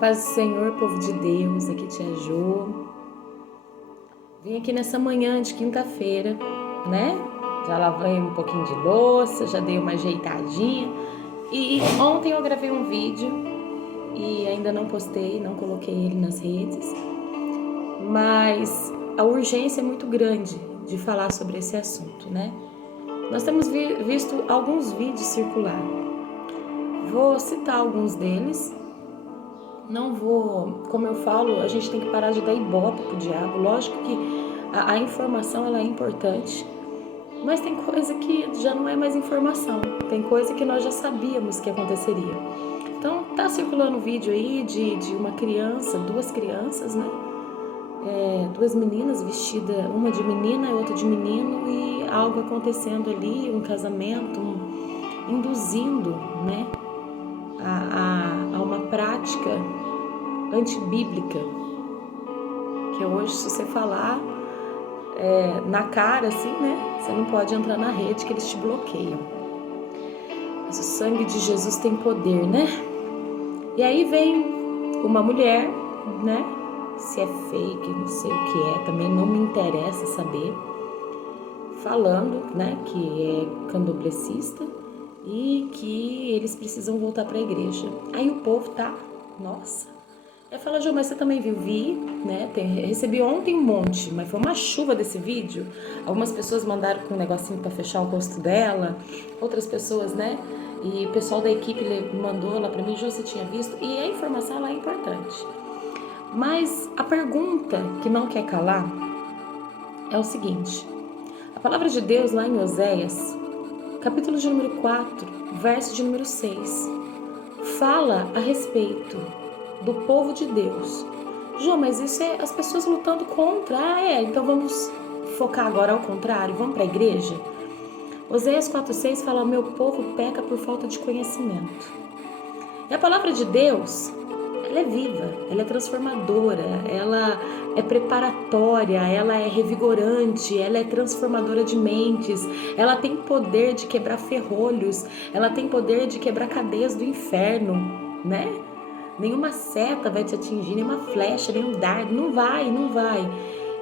Paz do Senhor, povo de Deus, aqui te Jo. Vim aqui nessa manhã de quinta-feira, né? Já lavei um pouquinho de louça, já dei uma ajeitadinha. E ontem eu gravei um vídeo e ainda não postei, não coloquei ele nas redes. Mas a urgência é muito grande de falar sobre esse assunto, né? Nós temos visto alguns vídeos circular. Vou citar alguns deles. Não vou, como eu falo, a gente tem que parar de dar ibope pro diabo. Lógico que a informação ela é importante, mas tem coisa que já não é mais informação. Tem coisa que nós já sabíamos que aconteceria. Então tá circulando um vídeo aí de uma criança, duas crianças, né? Duas meninas vestidas, uma de menina e outra de menino, e algo acontecendo ali, um casamento, induzindo, né? A uma prática antibíblica, que hoje, se você falar na cara, assim, né, você não pode entrar na rede que eles te bloqueiam. Mas o sangue de Jesus tem poder, né? E aí vem uma mulher, né, se é fake, não sei o que é, também não me interessa saber, falando, né, que é candomblessista e que eles precisam voltar para a igreja. Aí o povo tá, nossa. Aí fala, Jo, mas você também viu? Vi, né? Recebi ontem um monte, mas foi uma chuva desse vídeo. Algumas pessoas mandaram com um negocinho para fechar o rosto dela, outras pessoas, né? E o pessoal da equipe mandou lá para mim, Jo, você tinha visto? E a informação lá é importante. Mas a pergunta que não quer calar é o seguinte: a palavra de Deus lá em Oséias, capítulo de número 4, verso de número 6, fala a respeito do povo de Deus. Jo, mas isso é as pessoas lutando contra. Então vamos focar agora ao contrário, vamos para a igreja? Oséias 4,6 fala, meu povo peca por falta de conhecimento. E a palavra de Deus, ela é viva, ela é transformadora, ela é preparatória, ela é revigorante, ela é transformadora de mentes, ela tem poder de quebrar ferrolhos, ela tem poder de quebrar cadeias do inferno, né? Nenhuma seta vai te atingir, nenhuma flecha, nenhum dardo, não vai.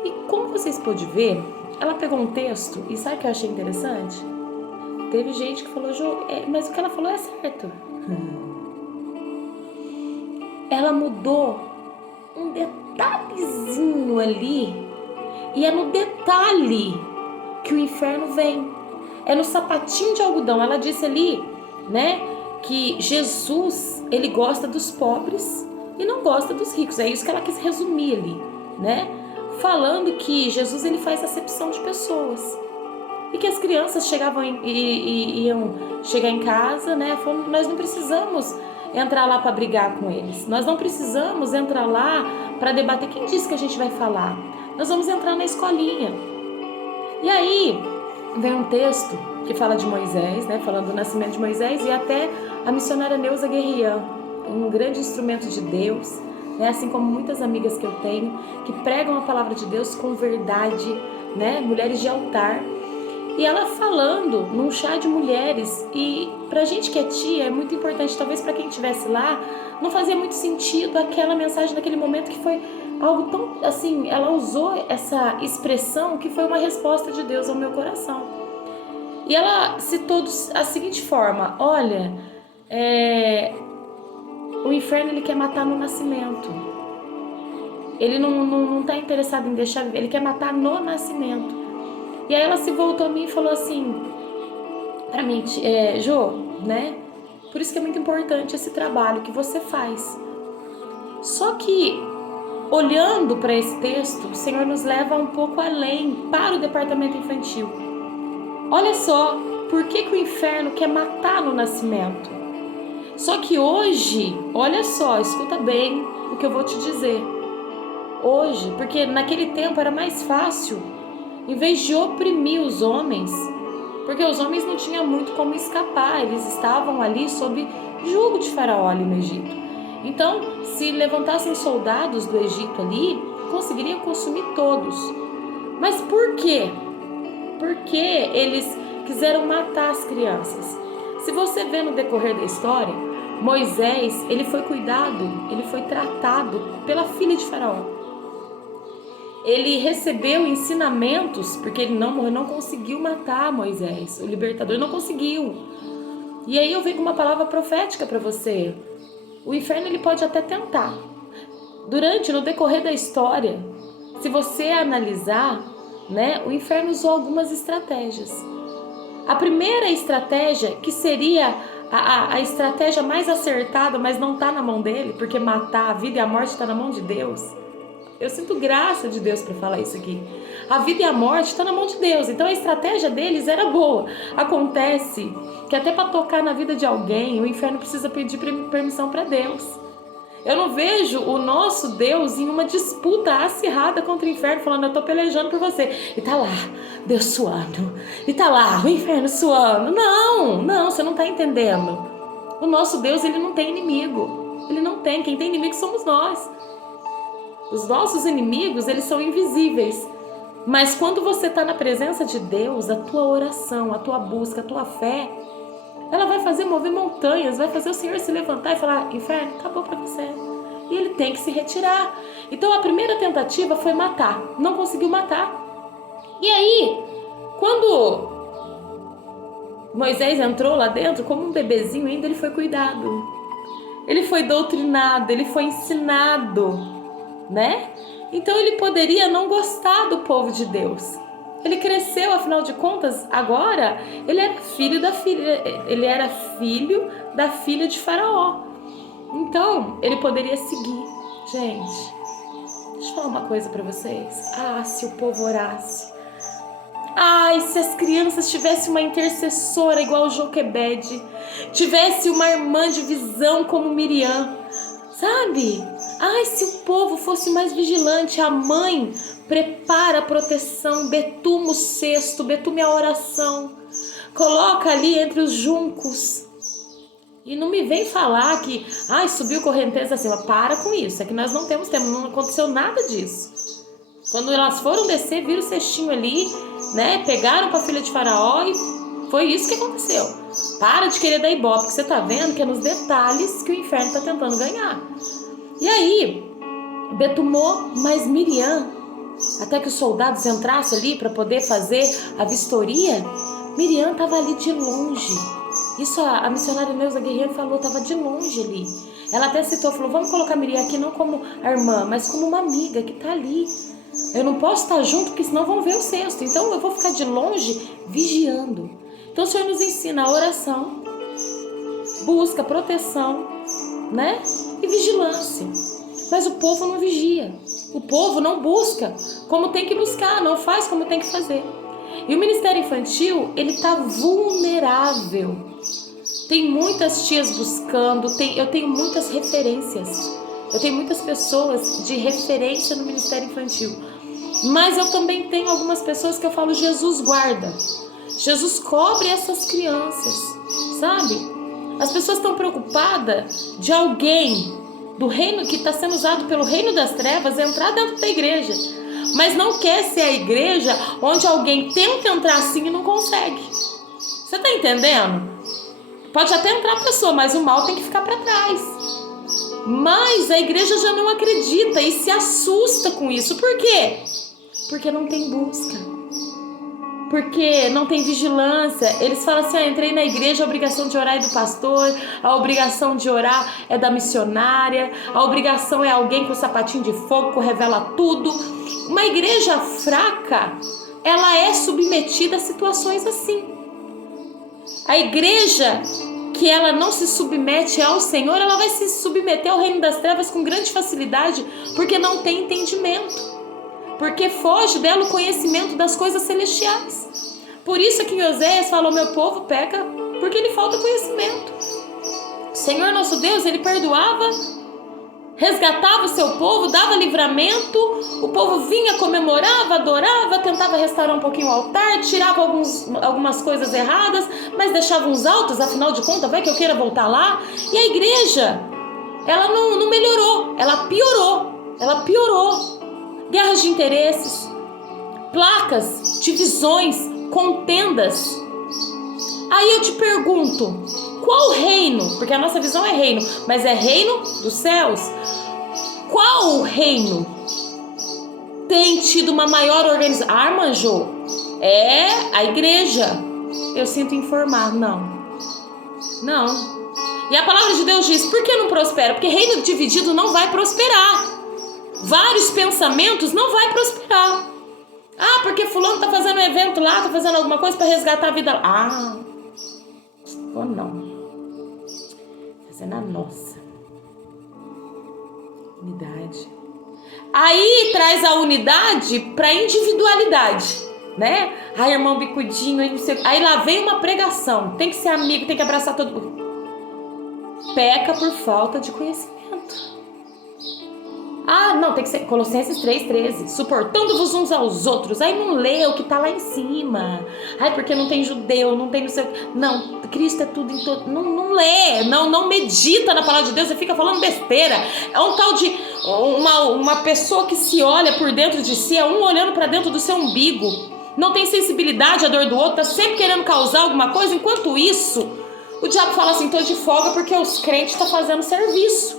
E como vocês podem ver, ela pegou um texto, e sabe o que eu achei interessante? Teve gente que falou, Jo, mas o que ela falou é certo. Ela mudou um detalhezinho ali, e é no detalhe que o inferno vem. É no sapatinho de algodão. Ela disse ali, né, que Jesus, ele gosta dos pobres e não gosta dos ricos. É isso que ela quis resumir ali, né? Falando que Jesus, ele faz acepção de pessoas. E que as crianças chegavam e iam chegar em casa, né? Falando, nós não precisamos entrar lá para brigar com eles. Nós não precisamos entrar lá para debater. Quem disse que a gente vai falar? Nós vamos entrar na escolinha. E aí vem um texto que fala de Moisés, né? Falando do nascimento de Moisés, e até a missionária Neuza Guerrian, um grande instrumento de Deus, né? Assim como muitas amigas que eu tenho, que pregam a palavra de Deus com verdade, né? Mulheres de altar. E ela falando num chá de mulheres, e pra gente que é tia, é muito importante, talvez pra quem estivesse lá, não fazia muito sentido aquela mensagem naquele momento, que foi algo tão, assim, ela usou essa expressão que foi uma resposta de Deus ao meu coração. E ela citou a seguinte forma, olha, o inferno ele quer matar no nascimento. Ele não tá interessado em deixar viver, ele quer matar no nascimento. E aí ela se voltou a mim e falou assim pra mim, Jo, né? Por isso que é muito importante esse trabalho que você faz. Só que, olhando para esse texto, o Senhor nos leva um pouco além, para o departamento infantil. Olha só, por que o inferno quer matar no nascimento? Só que hoje, olha só, escuta bem o que eu vou te dizer. Hoje, porque naquele tempo era mais fácil, em vez de oprimir os homens, porque os homens não tinham muito como escapar, eles estavam ali sob jugo de Faraó ali no Egito. Então, se levantassem soldados do Egito ali, conseguiriam consumir todos. Mas por quê? Porque eles quiseram matar as crianças. Se você vê no decorrer da história, Moisés, ele foi cuidado, ele foi tratado pela filha de Faraó. Ele recebeu ensinamentos, porque ele não conseguiu matar Moisés, o libertador, não conseguiu. E aí eu venho com uma palavra profética para você. O inferno ele pode até tentar. No decorrer da história, se você analisar, né, o inferno usou algumas estratégias. A primeira estratégia, que seria a estratégia mais acertada, mas não está na mão dele, porque matar, a vida e a morte está na mão de Deus. Eu sinto graça de Deus para falar isso aqui. A vida e a morte estão na mão de Deus. Então a estratégia deles era boa. Acontece que até para tocar na vida de alguém, o inferno precisa pedir permissão para Deus. Eu não vejo o nosso Deus em uma disputa acirrada contra o inferno, falando, eu tô pelejando por você. E tá lá, Deus suando. E tá lá, o inferno suando. Não, você não tá entendendo. O nosso Deus, ele não tem inimigo. Ele não tem. Quem tem inimigo somos nós. Os nossos inimigos, eles são invisíveis. Mas quando você tá na presença de Deus, a tua oração, a tua busca, a tua fé, ela vai fazer mover montanhas, vai fazer o Senhor se levantar e falar, inferno, acabou para você. E ele tem que se retirar. Então a primeira tentativa foi matar. Não conseguiu matar. E aí, quando Moisés entrou lá dentro, como um bebezinho ainda, ele foi cuidado. Ele foi doutrinado, ele foi ensinado, né? Então ele poderia não gostar do povo de Deus. Ele cresceu, afinal de contas, agora ele era filho da filha de Faraó. Então, ele poderia seguir. Gente, deixa eu falar uma coisa para vocês. Se o povo orasse. Se as crianças tivessem uma intercessora igual Joquebede, tivesse uma irmã de visão como Miriam, sabe? Se o povo fosse mais vigilante. A mãe prepara a proteção, betuma o cesto, betume a oração, coloca ali entre os juncos. E não me vem falar que subiu correnteza acima. Para com isso, é que nós não temos tempo, não aconteceu nada disso. Quando elas foram descer, viram o cestinho ali, né? Pegaram para a filha de Faraó e foi isso que aconteceu. Para de querer dar ibope, porque você tá vendo que é nos detalhes que o inferno tá tentando ganhar. E aí, betumou mais Miriam, até que os soldados entrassem ali para poder fazer a vistoria. Miriam estava ali de longe. Isso a missionária Neuza Guerreiro falou, estava de longe ali. Ela até citou, falou, vamos colocar Miriam aqui não como a irmã, mas como uma amiga que está ali. Eu não posso estar junto, porque senão vão ver o cesto. Então eu vou ficar de longe vigiando. Então o Senhor nos ensina a oração, busca, proteção, né? E vigilância. Mas o povo não vigia. O povo não busca como tem que buscar, não faz como tem que fazer. E o ministério infantil, ele está vulnerável. Tem muitas tias buscando, eu tenho muitas referências. Eu tenho muitas pessoas de referência no ministério infantil. Mas eu também tenho algumas pessoas que eu falo, Jesus guarda. Jesus cobre essas crianças, sabe? As pessoas estão preocupadas de alguém do reino que está sendo usado pelo reino das trevas entrar dentro da igreja, mas não quer ser a igreja onde alguém tenta entrar assim e não consegue. Você está entendendo? Pode até entrar a pessoa, mas o mal tem que ficar para trás. Mas a igreja já não acredita e se assusta com isso. Por quê? Porque não tem busca. Porque não tem vigilância. Eles falam assim, entrei na igreja, a obrigação de orar é do pastor, a obrigação de orar é da missionária, a obrigação é alguém com sapatinho de fogo que revela tudo. Uma igreja fraca, ela é submetida a situações assim. A igreja que ela não se submete ao Senhor, ela vai se submeter ao reino das trevas com grande facilidade, porque não tem entendimento. Porque foge dela o conhecimento das coisas celestiais. Por isso que em Oséias falou, meu povo peca, porque lhe falta conhecimento. O Senhor nosso Deus, ele perdoava, resgatava o seu povo, dava livramento, o povo vinha, comemorava, adorava, tentava restaurar um pouquinho o altar, tirava algumas coisas erradas, mas deixava uns altos, afinal de contas, vai que eu queira voltar lá. E a igreja, ela não melhorou, ela piorou. Guerras de interesses, placas, divisões, contendas. Aí eu te pergunto, Qual reino? Porque a nossa visão é reino, mas é reino dos céus. Qual reino tem tido uma maior organização? Ah, Armanjô, é a igreja. Eu sinto informar, não. E a palavra de Deus diz, por que não prospera? Porque reino dividido não vai prosperar. Vários pensamentos não vai prosperar. Ah, porque fulano tá fazendo um evento lá, tá fazendo alguma coisa para resgatar a vida lá. Ah, ou não. Fazendo a nossa unidade. Aí traz a unidade para individualidade, né? Ai, irmão bicudinho, aí lá vem uma pregação. Tem que ser amigo, tem que abraçar todo mundo. Peca por falta de conhecimento. Ah, não, tem que ser Colossenses 3,13. Suportando-vos uns aos outros. Aí não lê o que tá lá em cima. Ai, porque não tem judeu, não tem no seu... Não, Cristo é tudo em todo... Não lê, não medita na palavra de Deus e fica falando besteira. É um tal de... Uma pessoa que se olha por dentro de si, é um olhando para dentro do seu umbigo. Não tem sensibilidade à dor do outro, tá sempre querendo causar alguma coisa. Enquanto isso, o diabo fala assim, tô de folga porque os crentes estão fazendo serviço.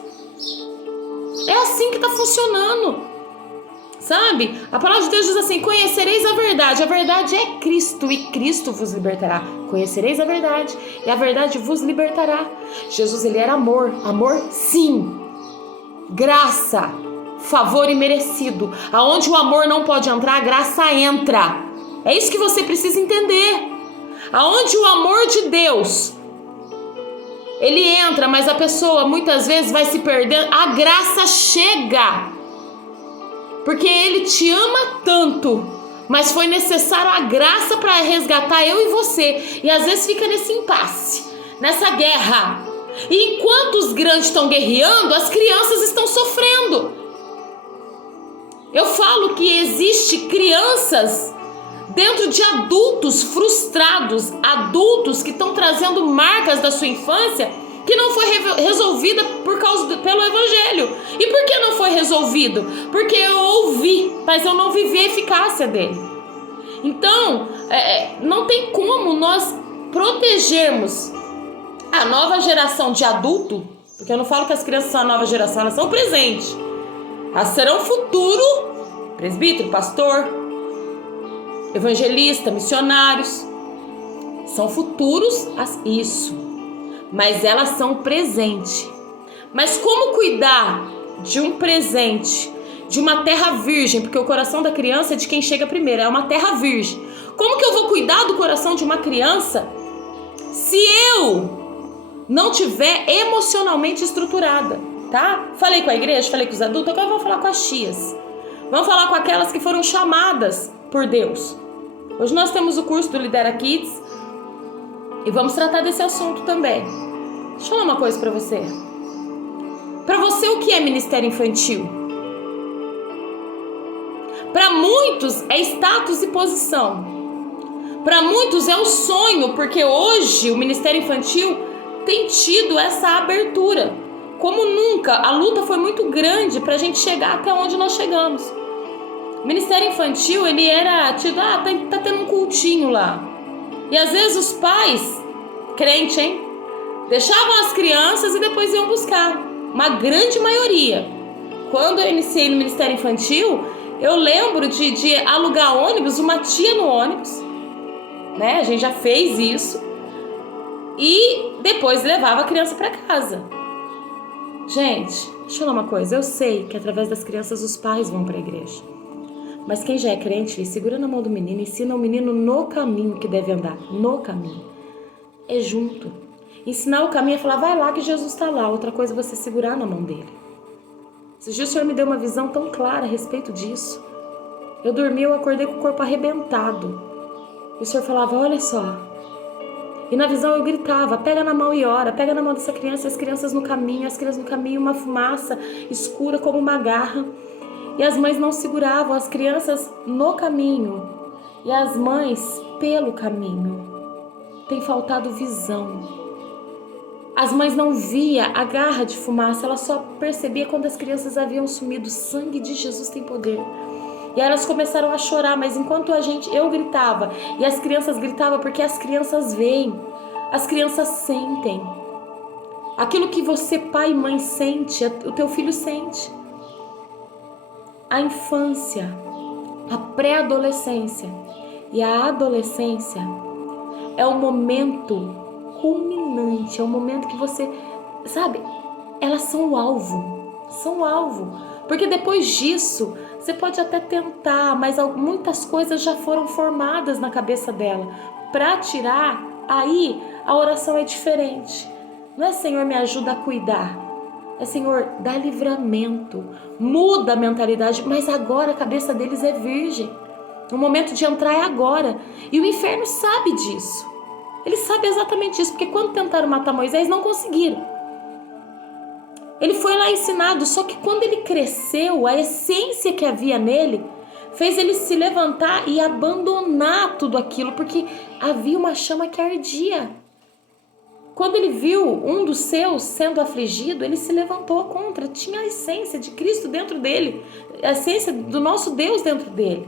É assim que está funcionando, sabe? A palavra de Deus diz assim, conhecereis a verdade é Cristo e Cristo vos libertará. Conhecereis a verdade e a verdade vos libertará. Jesus, ele era amor sim, graça, favor imerecido. Aonde o amor não pode entrar, a graça entra. É isso que você precisa entender. Aonde o amor de Deus... ele entra, mas a pessoa muitas vezes vai se perdendo. A graça chega. Porque ele te ama tanto. Mas foi necessário a graça para resgatar eu e você. E às vezes fica nesse impasse, nessa guerra. E enquanto os grandes estão guerreando, as crianças estão sofrendo. Eu falo que existe crianças dentro de adultos frustrados, adultos que estão trazendo marcas da sua infância que não foi resolvida pelo evangelho. E por que não foi resolvido? Porque eu ouvi, mas eu não vivi a eficácia dele. Então, não tem como nós protegermos a nova geração de adulto, porque eu não falo que as crianças são a nova geração, elas são o presente. Elas serão o futuro, presbítero, pastor, evangelista, missionários, são futuros, isso, mas elas são presente. Mas como cuidar de um presente, de uma terra virgem, porque o coração da criança é de quem chega primeiro, é uma terra virgem. Como que eu vou cuidar do coração de uma criança se eu não tiver emocionalmente estruturada, tá? Falei com a igreja, falei com os adultos, agora vamos falar com as tias, vamos falar com aquelas que foram chamadas por Deus. Hoje nós temos o curso do Lidera Kids e vamos tratar desse assunto também. Deixa eu falar uma coisa pra você. Pra você, o que é ministério infantil? Pra muitos é status e posição. Pra muitos é o sonho, porque hoje o ministério infantil tem tido essa abertura. Como nunca, a luta foi muito grande pra gente chegar até onde nós chegamos. O ministério infantil, ele era tido, tá tendo um cultinho lá. E às vezes os pais, crente, hein, deixavam as crianças e depois iam buscar. Uma grande maioria. Quando eu iniciei no ministério infantil, eu lembro de alugar ônibus, uma tia no ônibus, né? A gente já fez isso. E depois levava a criança para casa. Gente, deixa eu falar uma coisa. Eu sei que através das crianças os pais vão para a igreja. Mas quem já é crente, segura na mão do menino, ensina o menino no caminho que deve andar. No caminho. É junto. Ensinar o caminho é falar, vai lá que Jesus está lá. Outra coisa é você segurar na mão dele. Esses dias o Senhor me deu uma visão tão clara a respeito disso. Eu dormi, eu acordei com o corpo arrebentado. E o Senhor falava, olha só. E na visão eu gritava, pega na mão e ora, pega na mão dessa criança, as crianças no caminho, uma fumaça escura como uma garra. E as mães não seguravam as crianças no caminho. E as mães pelo caminho. Tem faltado visão. As mães não via a garra de fumaça, ela só percebia quando as crianças haviam sumido. O sangue de Jesus tem poder. E elas começaram a chorar, mas enquanto eu gritava, e as crianças gritavam, porque as crianças veem. As crianças sentem. Aquilo que você, pai e mãe, sente, o teu filho sente. A infância, a pré-adolescência e a adolescência é o momento culminante, é o momento que você, sabe, elas são o alvo. Porque depois disso, você pode até tentar, mas muitas coisas já foram formadas na cabeça dela. Para tirar, aí a oração é diferente. Não é Senhor, me ajuda a cuidar. É Senhor, dá livramento. Muda a mentalidade, mas agora a cabeça deles é virgem. O momento de entrar é agora. E o inferno sabe disso. Ele sabe exatamente disso, porque quando tentaram matar Moisés, não conseguiram. Ele foi lá ensinado, só que quando ele cresceu, a essência que havia nele fez ele se levantar e abandonar tudo aquilo, porque havia uma chama que ardia. Quando ele viu um dos seus sendo afligido, ele se levantou contra. Tinha a essência de Cristo dentro dele, a essência do nosso Deus dentro dele.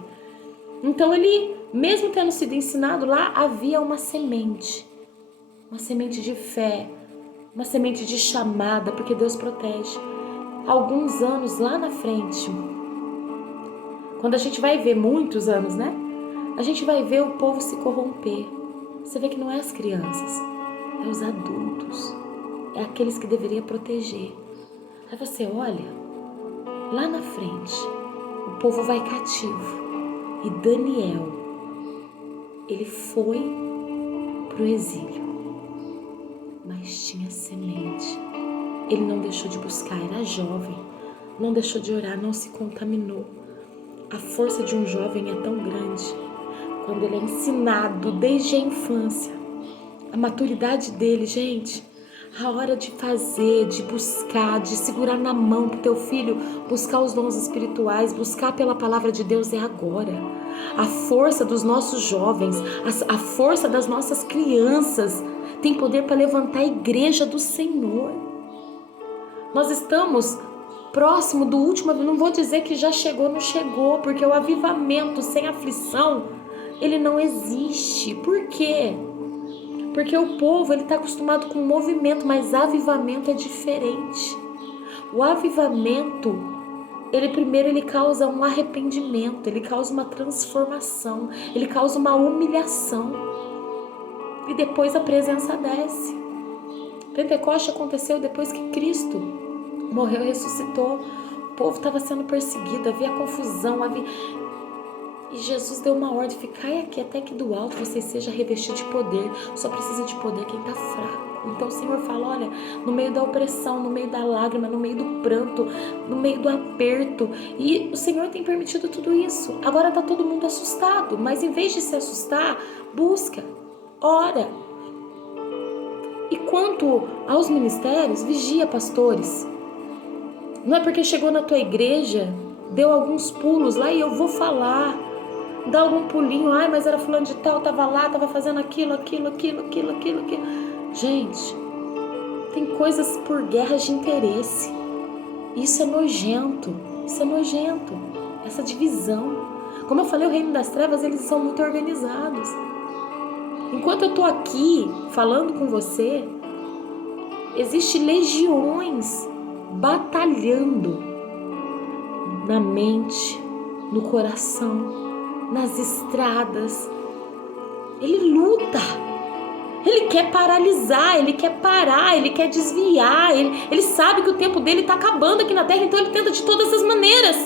Então ele, mesmo tendo sido ensinado lá, havia uma semente de fé, uma semente de chamada, porque Deus protege. Alguns anos lá na frente, quando a gente vai ver muitos anos, né? A gente vai ver o povo se corromper. Você vê que não é as crianças, é os adultos, é aqueles que deveria proteger. Aí você olha, lá na frente, o povo vai cativo. E Daniel, ele foi pro exílio, mas tinha semente. Ele não deixou de buscar, era jovem, não deixou de orar, não se contaminou. A força de um jovem é tão grande quando ele é ensinado desde a infância. A maturidade dele, gente, a hora de fazer, de buscar, de segurar na mão pro teu filho, buscar os dons espirituais, buscar pela palavra de Deus é agora. A força dos nossos jovens, a força das nossas crianças tem poder para levantar a igreja do Senhor. Nós estamos próximo do último, não vou dizer que já chegou, não chegou, porque o avivamento sem aflição, ele não existe. Por quê? Porque o povo ele está acostumado com movimento, mas avivamento é diferente. O avivamento, ele causa um arrependimento, ele causa uma transformação, ele causa uma humilhação. E depois a presença desce. Pentecoste aconteceu depois que Cristo morreu e ressuscitou. O povo estava sendo perseguido, havia confusão, E Jesus deu uma ordem, ficai aqui até que do alto você seja revestido de poder. Só precisa de poder quem está fraco. Então o Senhor fala, olha, no meio da opressão, no meio da lágrima, no meio do pranto, no meio do aperto. E o Senhor tem permitido tudo isso. Agora está todo mundo assustado, mas em vez de se assustar, busca, ora. E quanto aos ministérios, vigia, pastores. Não é porque chegou na tua igreja, deu alguns pulos lá e eu vou falar. Dá algum pulinho, ai, mas era fulano de tal, tava lá, tava fazendo aquilo. Gente, tem coisas por guerras de interesse. Isso é nojento. Essa divisão. Como eu falei, o reino das trevas, eles são muito organizados. Enquanto eu tô aqui falando com você, existem legiões batalhando na mente, no coração, nas estradas. Ele luta, ele quer paralisar, ele quer parar, ele quer desviar, ele sabe que o tempo dele está acabando aqui na terra, então ele tenta de todas as maneiras.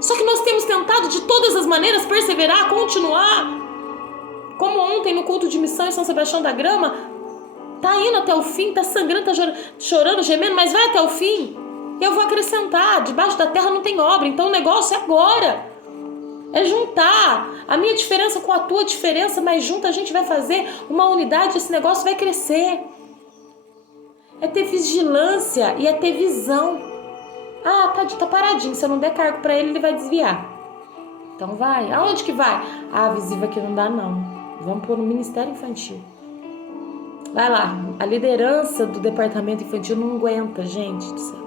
Só que nós temos tentado de todas as maneiras perseverar, continuar. Como ontem no culto de missão em São Sebastião da Grama, tá indo até o fim, tá sangrando, tá chorando, gemendo, mas vai até o fim. Eu vou acrescentar, debaixo da terra não tem obra, então o negócio é agora. É juntar a minha diferença com a tua diferença, mas junto a gente vai fazer uma unidade, esse negócio vai crescer. É ter vigilância e é ter visão. Ah, tá paradinho, se eu não der cargo para ele, ele vai desviar. Então vai, aonde que vai? Ah, visível aqui não dá não, vamos pôr no Ministério Infantil. Vai lá, a liderança do departamento infantil não aguenta, gente do céu.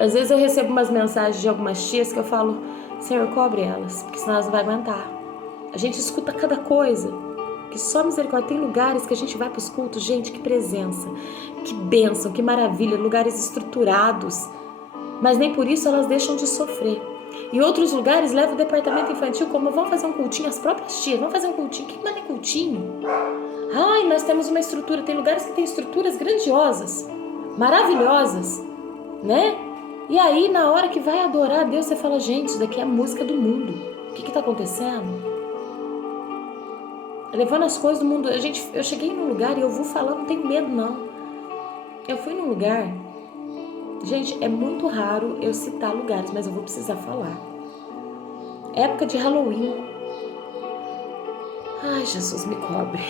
Às vezes eu recebo umas mensagens de algumas tias que eu falo, Senhor, cobre elas, porque senão elas não vão aguentar. A gente escuta cada coisa, que que só misericórdia. Tem lugares que a gente vai para os cultos, gente, que presença, que bênção, que maravilha, lugares estruturados, mas nem por isso elas deixam de sofrer. E outros lugares levam o departamento infantil como, vamos fazer um cultinho, as próprias tias, vamos fazer um cultinho. Que mais é cultinho? Ai, nós temos uma estrutura, tem lugares que tem estruturas grandiosas, maravilhosas, né? E aí, na hora que vai adorar a Deus, você fala, gente, isso daqui é a música do mundo. O que está acontecendo? Levando as coisas do mundo. Eu cheguei num lugar e eu vou falar, não tenho medo, não. Eu fui num lugar... Gente, é muito raro eu citar lugares, mas eu vou precisar falar. Época de Halloween. Ai, Jesus, me cobre.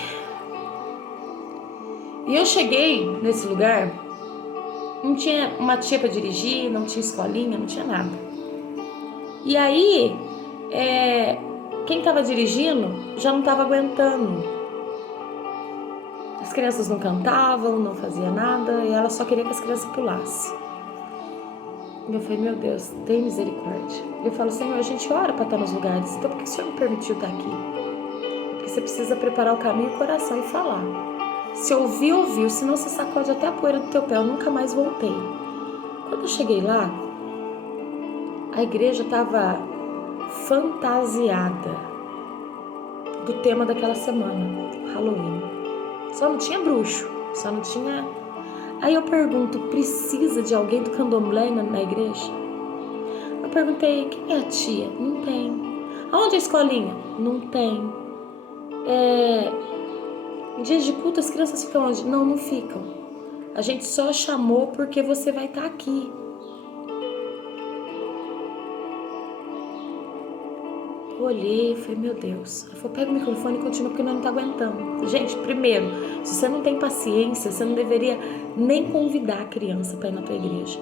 E eu cheguei nesse lugar, não tinha uma tia para dirigir, não tinha escolinha, não tinha nada. E aí, quem estava dirigindo já não estava aguentando. As crianças não cantavam, não fazia nada, e ela só queria que as crianças pulassem. E eu falei, meu Deus, tem misericórdia. Eu falo, Senhor, a gente ora para estar nos lugares, então por que o Senhor me permitiu estar aqui? Porque você precisa preparar o caminho e o coração e falar. Se ouvir, ouviu, senão você sacode até a poeira do teu pé. Eu nunca mais voltei. Quando eu cheguei lá, a igreja estava fantasiada do tema daquela semana, Halloween. Só não tinha bruxo, só não tinha... Aí eu pergunto, precisa de alguém do candomblé na igreja? Eu perguntei, quem é a tia? Não tem. Aonde é a escolinha? Não tem. Em dias de culto as crianças ficam onde? Não, não ficam. A gente só chamou porque você vai estar aqui. Eu olhei e falei, meu Deus. Ela falou, pega o microfone e continua porque nós não tá aguentando. Gente, primeiro, se você não tem paciência, você não deveria nem convidar a criança para ir na tua igreja.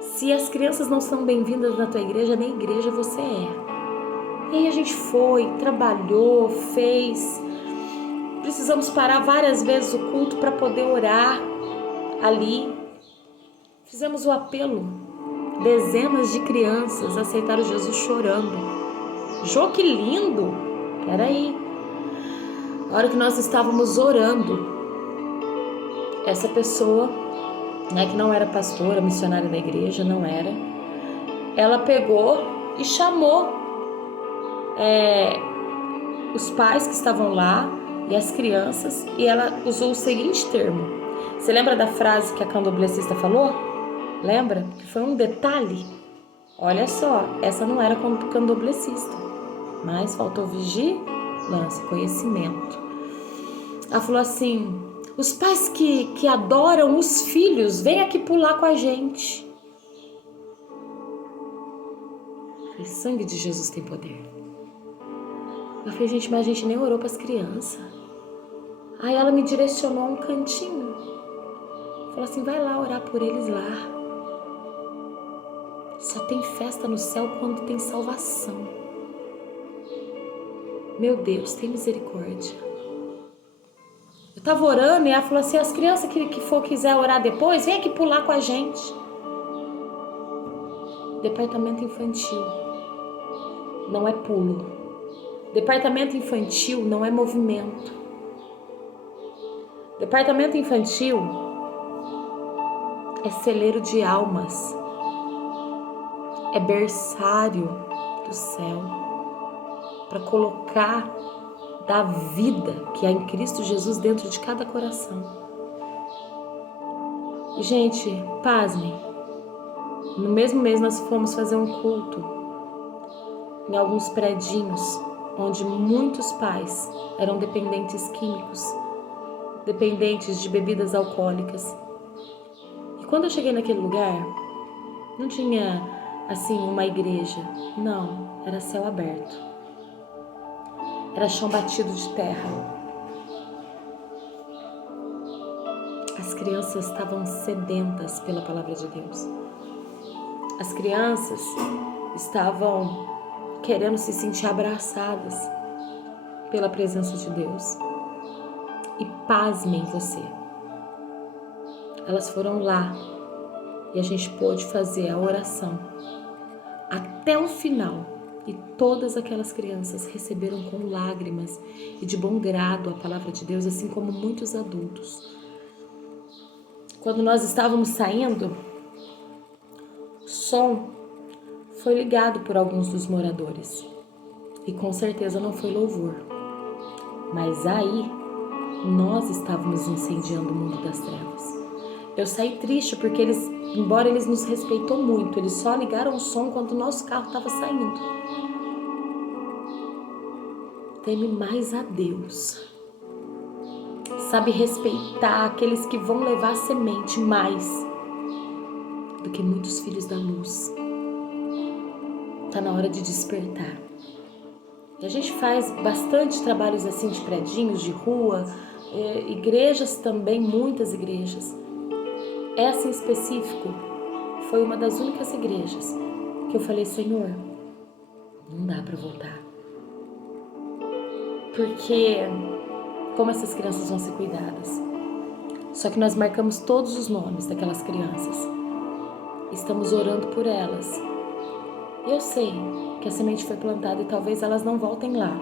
Se as crianças não são bem-vindas na tua igreja, nem igreja você é. E aí a gente foi, trabalhou, fez. Precisamos parar várias vezes o culto para poder orar ali. Fizemos o apelo. Dezenas de crianças aceitaram Jesus chorando. Jô, que lindo! Peraí. A hora que nós estávamos orando, essa pessoa, né, que não era pastora, missionária da igreja, não era, ela pegou e chamou os pais que estavam lá e as crianças, e ela usou o seguinte termo. Você lembra da frase que a candomblessista falou? Lembra? Que foi um detalhe. Olha só, essa não era candomblessista, mas faltou vigilância, conhecimento. Ela falou assim, os pais que adoram os filhos, vem aqui pular com a gente. O sangue de Jesus tem poder. Eu falei, gente, mas a gente nem orou para as crianças. Aí ela me direcionou a um cantinho. Falou assim, vai lá orar por eles lá. Só tem festa no céu quando tem salvação. Meu Deus, tem misericórdia. Eu tava orando e ela falou assim, as crianças que for quiser orar depois, vem aqui pular com a gente. Departamento infantil não é pulo. Departamento infantil não é movimento. Departamento infantil é celeiro de almas. É berçário do céu para colocar da vida que há em Cristo Jesus dentro de cada coração. E, gente, pasmem, no mesmo mês nós fomos fazer um culto em alguns predinhos onde muitos pais eram dependentes químicos, dependentes de bebidas alcoólicas. E quando eu cheguei naquele lugar, não tinha assim uma igreja, não, era céu aberto. Era chão batido de terra. As crianças estavam sedentas pela palavra de Deus. As crianças estavam querendo se sentir abraçadas pela presença de Deus. E pasmem você. Elas foram lá e a gente pôde fazer a oração até o final. E todas aquelas crianças receberam com lágrimas e de bom grado a palavra de Deus, assim como muitos adultos. Quando nós estávamos saindo, o som foi ligado por alguns dos moradores. E com certeza não foi louvor. Mas aí, nós estávamos incendiando o mundo das trevas. Eu saí triste porque eles, embora eles nos respeitou muito, eles só ligaram o som quando o nosso carro estava saindo. Teme mais a Deus. Sabe respeitar aqueles que vão levar a semente mais do que muitos filhos da luz. Tá na hora de despertar. E a gente faz bastante trabalhos assim de predinhos, de rua, igrejas também, muitas igrejas. Essa em específico foi uma das únicas igrejas que eu falei, Senhor, não dá para voltar. Porque como essas crianças vão ser cuidadas? Só que nós marcamos todos os nomes daquelas crianças. Estamos orando por elas. E eu sei que a semente foi plantada e talvez elas não voltem lá.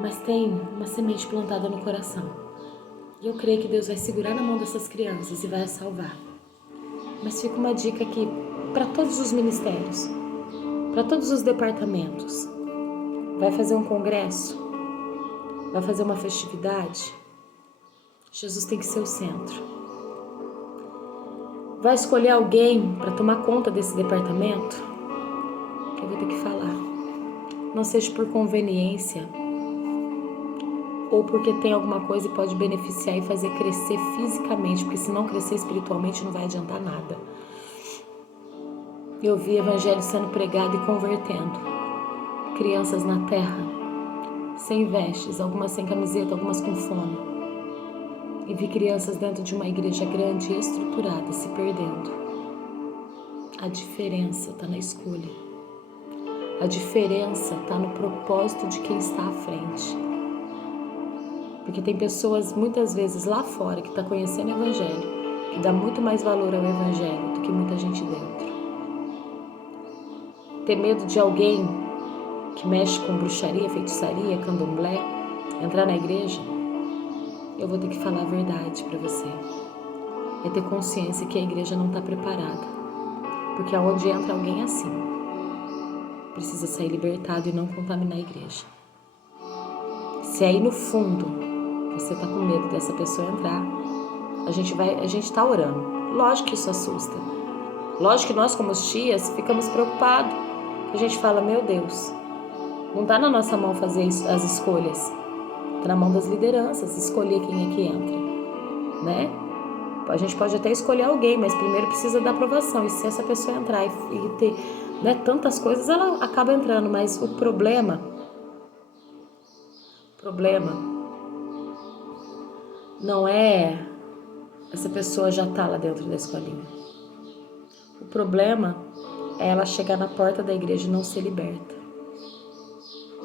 Mas tem uma semente plantada no coração. E eu creio que Deus vai segurar na mão dessas crianças e vai as salvar. Mas fica uma dica aqui para todos os ministérios, para todos os departamentos. Vai fazer um congresso? Vai fazer uma festividade? Jesus tem que ser o centro. Vai escolher alguém para tomar conta desse departamento? Eu vou ter que falar. Não seja por conveniência ou porque tem alguma coisa e pode beneficiar e fazer crescer fisicamente, porque se não crescer espiritualmente não vai adiantar nada. Eu vi evangelho sendo pregado e convertendo. Crianças na terra, sem vestes, algumas sem camiseta, algumas com fome. E vi crianças dentro de uma igreja grande e estruturada se perdendo. A diferença está na escolha. A diferença está no propósito de quem está à frente. Porque tem pessoas muitas vezes lá fora que está conhecendo o evangelho, que dá muito mais valor ao evangelho do que muita gente dentro. Ter medo de alguém que mexe com bruxaria, feitiçaria, candomblé, entrar na igreja, eu vou ter que falar a verdade para você. É ter consciência que a igreja não está preparada. Porque aonde entra alguém assim, precisa sair libertado e não contaminar a igreja. Se aí no fundo você está com medo dessa pessoa entrar, a gente está orando. Lógico que isso assusta. Lógico que nós como tias ficamos preocupados. A gente fala, meu Deus, não está na nossa mão fazer as escolhas. Está na mão das lideranças, escolher quem é que entra, né? A gente pode até escolher alguém, mas primeiro precisa da aprovação. E se essa pessoa entrar e ter, né, tantas coisas, ela acaba entrando. Mas o problema não é essa pessoa já tá lá dentro da escolinha. O problema é ela chegar na porta da igreja e não ser liberta.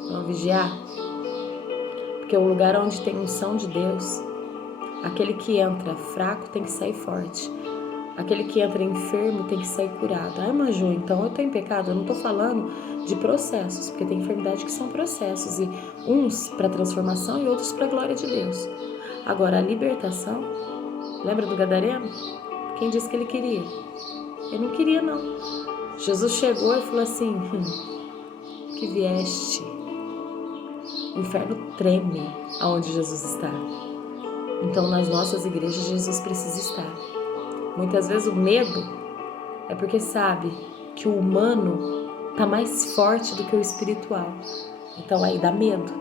Vamos vigiar? Porque o lugar onde tem unção de Deus, aquele que entra fraco tem que sair forte. Aquele que entra enfermo tem que sair curado. Ah, Maju, então eu tô em pecado? Eu não tô falando de processos, porque tem enfermidade que são processos, e uns para transformação e outros para a glória de Deus. Agora, a libertação, lembra do gadareno? Quem disse que ele queria? Ele não queria, não. Jesus chegou e falou assim, que vieste. O inferno treme aonde Jesus está. Então, nas nossas igrejas, Jesus precisa estar. Muitas vezes o medo é porque sabe que o humano está mais forte do que o espiritual. Então aí dá medo.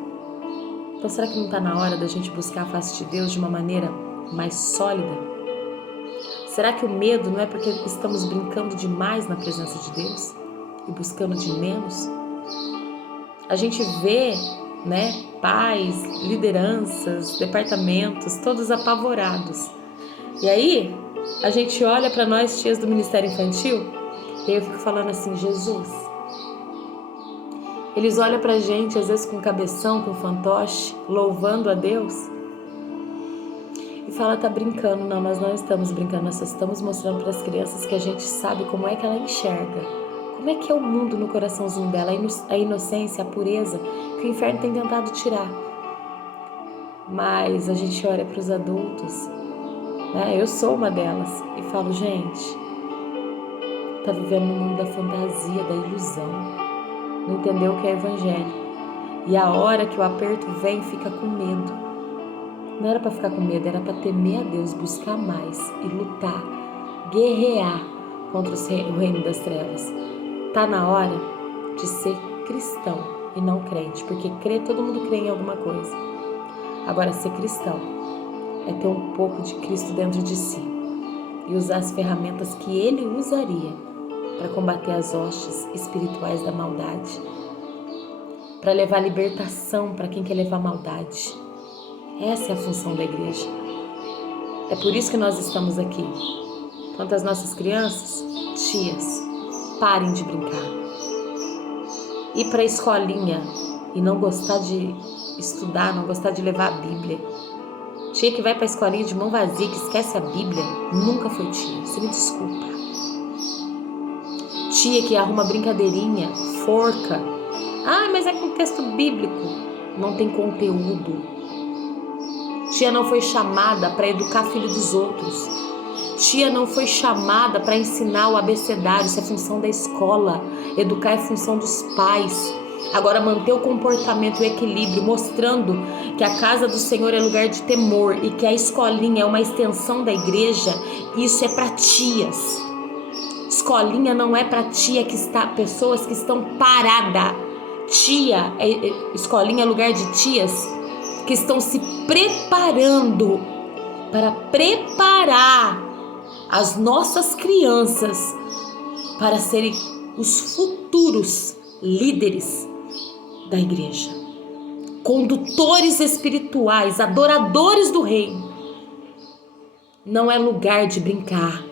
Então será que não está na hora da gente buscar a face de Deus de uma maneira mais sólida? Será que o medo não é porque estamos brincando demais na presença de Deus e buscando de menos? A gente vê, né, pais, lideranças, departamentos, todos apavorados. E aí a gente olha para nós, tias do Ministério Infantil, e eu fico falando assim, Jesus. Eles olham pra gente, às vezes com cabeção, com fantoche, louvando a Deus, e fala, tá brincando. Não, nós não estamos brincando, nós só estamos mostrando para as crianças que a gente sabe como é que ela enxerga, Como é que é o mundo no coraçãozinho dela, a inocência, a pureza que o inferno tem tentado tirar. Mas a gente olha para os adultos, né? Eu sou uma delas e falo, gente, tá vivendo no mundo da fantasia, da ilusão, não entendeu o que é evangelho. E a hora que o aperto vem, fica com medo. Não era para ficar com medo, era para temer a Deus, buscar mais e lutar, guerrear contra o reino das trevas. Tá na hora de ser cristão e não crente, porque crer, todo mundo crê em alguma coisa. Agora, ser cristão é ter um pouco de Cristo dentro de si e usar as ferramentas que Ele usaria para combater as hostes espirituais da maldade, para levar libertação para quem quer levar maldade. Essa é a função da igreja. É por isso que nós estamos aqui. Quanto às nossas crianças, tias, parem de brincar. Ir para a escolinha e não gostar de estudar, não gostar de levar a Bíblia. Tia que vai para a escolinha de mão vazia, que esquece a Bíblia, nunca foi tia. Você me desculpa. Tia que arruma brincadeirinha, forca. Ah, mas é com texto bíblico. Não tem conteúdo. Tia não foi chamada para educar filho dos outros. Tia não foi chamada para ensinar o abecedário. Isso é função da escola. Educar é função dos pais. Agora, manter o comportamento e o equilíbrio, mostrando que a casa do Senhor é lugar de temor e que a escolinha é uma extensão da igreja, isso é para tias. Escolinha não é para tia que está, pessoas que estão paradas. Escolinha é lugar de tias que estão se preparando para preparar as nossas crianças para serem os futuros líderes da igreja, condutores espirituais, adoradores do reino. Não é lugar de brincar,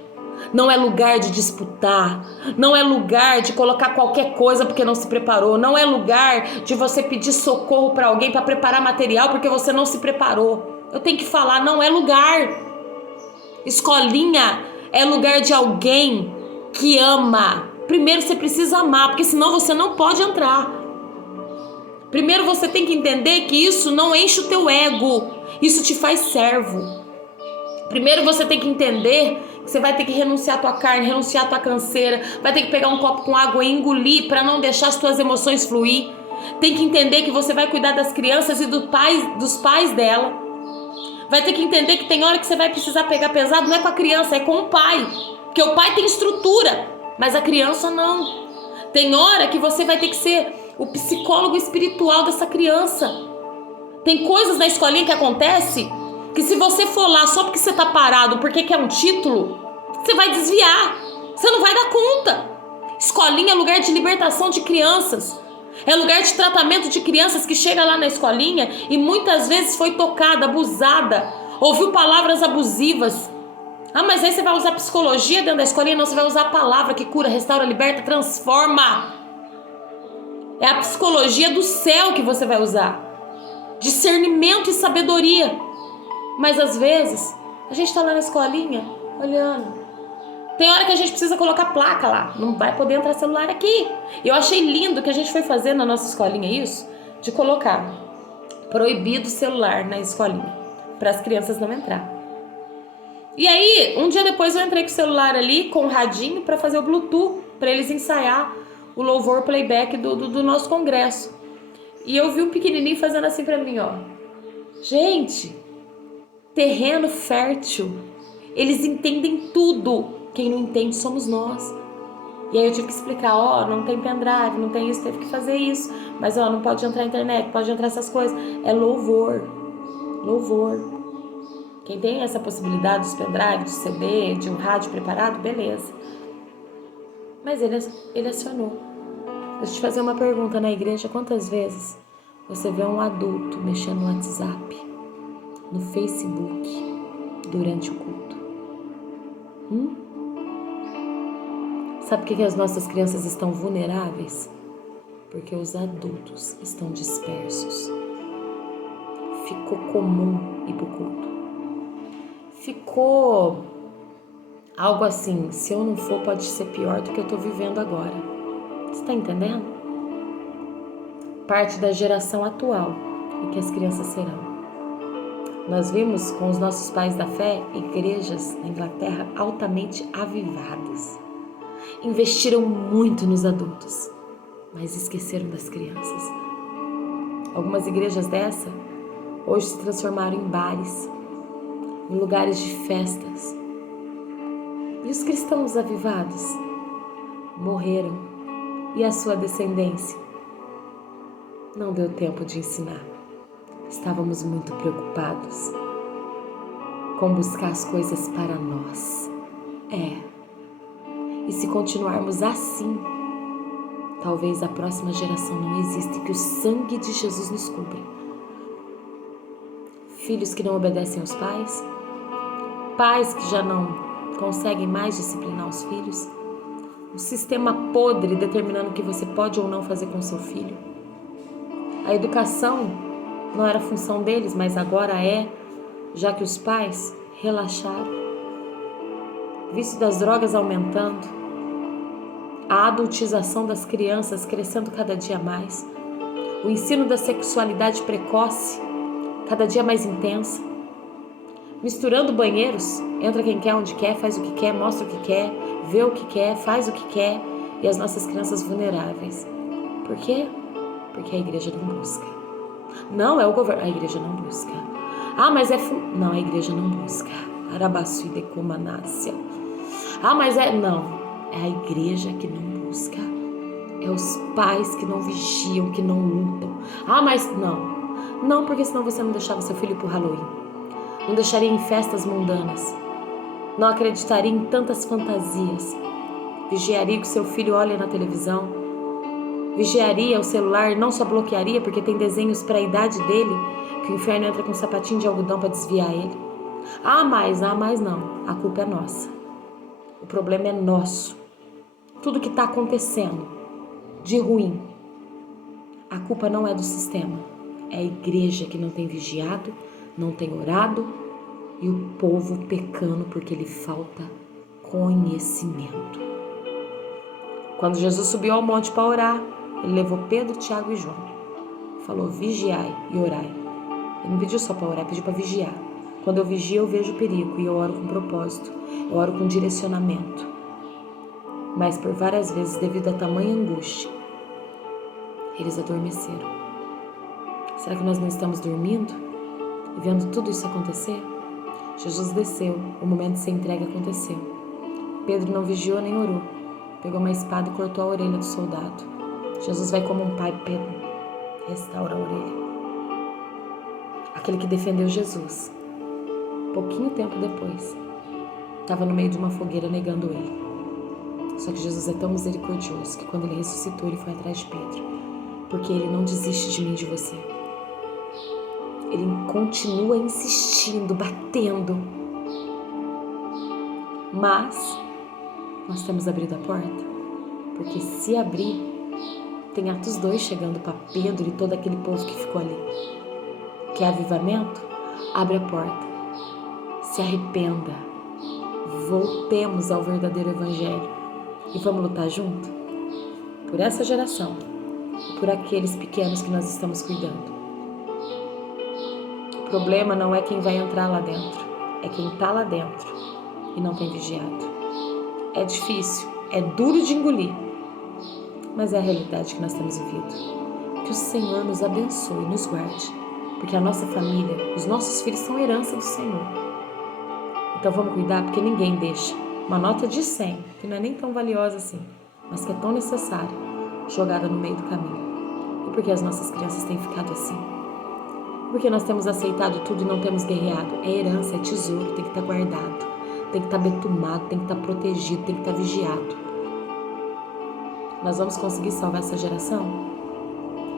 não é lugar de disputar, não é lugar de colocar qualquer coisa porque não se preparou, não é lugar de você pedir socorro para alguém para preparar material porque você não se preparou. Eu tenho que falar, não é lugar. Escolinha é lugar de alguém que ama. Primeiro você precisa amar, porque senão você não pode entrar. Primeiro você tem que entender que isso não enche o teu ego, isso te faz servo. Primeiro você tem que entender que você vai ter que renunciar à tua carne, renunciar à tua canseira, vai ter que pegar um copo com água e engolir para não deixar as tuas emoções fluir. Tem que entender que você vai cuidar das crianças e dos pais dela. Vai ter que entender que tem hora que você vai precisar pegar pesado, não é com a criança, é com o pai. Porque o pai tem estrutura, mas a criança não. Tem hora que você vai ter que ser o psicólogo espiritual dessa criança. Tem coisas na escolinha que acontece que se você for lá só porque você tá parado, porque quer um título, você vai desviar. Você não vai dar conta. Escolinha é lugar de libertação de crianças. É lugar de tratamento de crianças que chega lá na escolinha e muitas vezes foi tocada, abusada, ouviu palavras abusivas. Ah, mas aí você vai usar psicologia dentro da escolinha? Não, você vai usar a palavra que cura, restaura, liberta, transforma. É a psicologia do céu que você vai usar. Discernimento e sabedoria. Mas às vezes, a gente tá lá na escolinha, olhando. Tem hora que a gente precisa colocar placa lá. Não vai poder entrar celular aqui. Eu achei lindo que a gente foi fazer na nossa escolinha isso, de colocar proibido celular na escolinha, para as crianças não entrar. E aí, um dia depois eu entrei com o celular ali, com o radinho, para fazer o Bluetooth, para eles ensaiar o louvor playback do nosso congresso. E eu vi o pequenininho fazendo assim para mim, ó. Gente, terreno fértil. Eles entendem tudo. Quem não entende somos nós. E aí eu tive que explicar, ó, não tem pendrive, não tem isso, teve que fazer isso. Mas, ó, não pode entrar internet, pode entrar essas coisas. É louvor. Louvor. Quem tem essa possibilidade dos pendrive, de CD, de um rádio preparado, beleza. Mas ele acionou. Deixa eu te fazer uma pergunta na igreja. Quantas vezes você vê um adulto mexendo no WhatsApp, no Facebook, durante o culto? Sabe por que as nossas crianças estão vulneráveis? Porque os adultos estão dispersos. Ficou comum ir pro culto. Ficou algo assim, se eu não for pode ser pior do que eu tô vivendo agora. Você está entendendo? Parte da geração atual e que as crianças serão. Nós vimos com os nossos pais da fé igrejas na Inglaterra altamente avivadas. Investiram muito nos adultos, mas esqueceram das crianças. Algumas igrejas dessa hoje se transformaram em bares, em lugares de festas. E os cristãos avivados morreram, e a sua descendência? Não deu tempo de ensinar. Estávamos muito preocupados com buscar as coisas para nós. E se continuarmos assim, talvez a próxima geração não exista e que o sangue de Jesus nos cubra. Filhos que não obedecem aos pais, pais que já não conseguem mais disciplinar os filhos, o sistema podre determinando o que você pode ou não fazer com seu filho. A educação não era função deles, mas agora é, já que os pais relaxaram. Vício das drogas aumentando, a adultização das crianças crescendo cada dia mais, o ensino da sexualidade precoce cada dia mais intensa, misturando banheiros, entra quem quer, onde quer, faz o que quer, mostra o que quer, vê o que quer, faz o que quer, e as nossas crianças vulneráveis. Por quê? Porque a igreja não busca. Não, é o governo, a igreja não busca. Mas não, a igreja não busca. Arabaçu e decumanácia. Mas não, é a igreja que não busca. É os pais que não vigiam, que não lutam. Mas não, porque senão você não deixava seu filho ir pro Halloween. Não deixaria em festas mundanas. Não acreditaria em tantas fantasias. Vigiaria que seu filho olhe na televisão. Vigiaria o celular, não só bloquearia, porque tem desenhos para a idade dele, que o inferno entra com um sapatinho de algodão para desviar ele. Mas não. A culpa é nossa. O problema é nosso. Tudo que está acontecendo de ruim, a culpa não é do sistema. É a igreja que não tem vigiado, não tem orado, e o povo pecando porque lhe falta conhecimento. Quando Jesus subiu ao monte para orar, ele levou Pedro, Tiago e João. Falou, vigiai e orai. Ele não pediu só para orar, pediu para vigiar. Quando eu vigio, eu vejo o perigo e eu oro com propósito. Eu oro com direcionamento. Mas por várias vezes, devido a tamanha angústia, eles adormeceram. Será que nós não estamos dormindo e vendo tudo isso acontecer? Jesus desceu, o momento de ser entregue aconteceu. Pedro não vigiou nem orou. Pegou uma espada e cortou a orelha do soldado. Jesus vai como um pai, Pedro, restaura a orelha. Aquele que defendeu Jesus, pouquinho tempo depois, estava no meio de uma fogueira negando ele. Só que Jesus é tão misericordioso que quando ele ressuscitou, ele foi atrás de Pedro. Porque ele não desiste de mim e de você. Ele continua insistindo, batendo. Mas nós temos abrido a porta. Porque se abrir, tem Atos 2 chegando para Pedro e todo aquele povo que ficou ali. Quer avivamento? Abre a porta. Se arrependa. Voltemos ao verdadeiro evangelho. E vamos lutar junto? Por essa geração. E por aqueles pequenos que nós estamos cuidando. O problema não é quem vai entrar lá dentro. É quem está lá dentro e não tem vigiado. É difícil. É duro de engolir. Mas é a realidade que nós temos vivido. Que o Senhor nos abençoe e nos guarde. Porque a nossa família, os nossos filhos são herança do Senhor. Então vamos cuidar, porque ninguém deixa uma nota de 100, que não é nem tão valiosa assim, mas que é tão necessária, jogada no meio do caminho. E porque as nossas crianças têm ficado assim? Porque nós temos aceitado tudo e não temos guerreado. É herança, é tesouro, tem que estar guardado, tem que estar betumado, tem que estar protegido, tem que estar vigiado. Nós vamos conseguir salvar essa geração?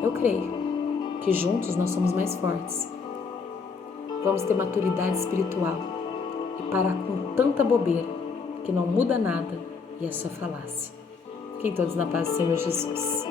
Eu creio que juntos nós somos mais fortes. Vamos ter maturidade espiritual e parar com tanta bobeira que não muda nada e é só falácia. Fiquem todos na paz do Senhor Jesus.